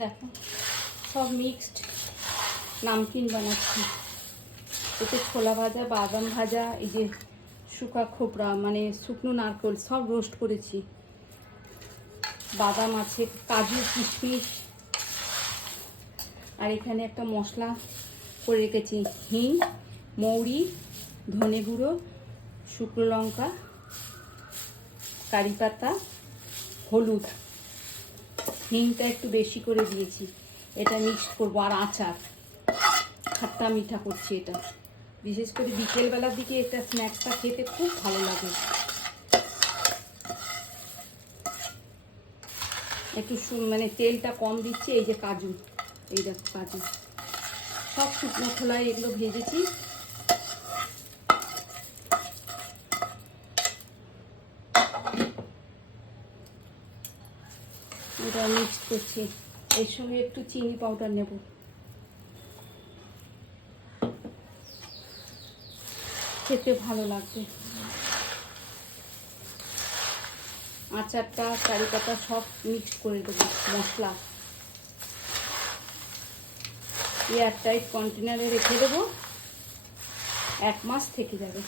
দেখো সব মিক্সড নামকিন বানাচ্ছি। এতে ছোলা ভাজা, বাদাম ভাজা, এই যে শুকা খোপড়া মানে শুকনো নারকেল সব রোস্ট করেছি, বাদাম আছে, কাজু, কিশমিশ। আর এখানে একটা মশলা করে রেখেছি, হিং, মৌরি, ধনে গুঁড়ো, শুকনো লঙ্কা, কারি পাতা, হলুদ, হিংটা একটু বেশি করে দিয়েছি। এটা মিক্সড করবো। আর আচার, খাট্টা মিঠা করছি এটা। বিশেষ করে বিকেলবেলার দিকে এটা স্ন্যাক্সটা খেতে খুব ভালো লাগে। একটু মানে তেলটা কম দিচ্ছি। এই যে কাজু, এই দেখো কাজু সব শুকনো খোলায় এগুলো ভেজেছি। এটা মিক্স করছি। এর সঙ্গে একটু চিনি পাউডার নেব। খেতে ভালো লাগবে। আচারটা, কারি পাতা সব মিক্স করে দেবো। মশলা এয়ারটাইট কন্টেনারে রেখে দেবো, 1 মাস থেকে যাবে।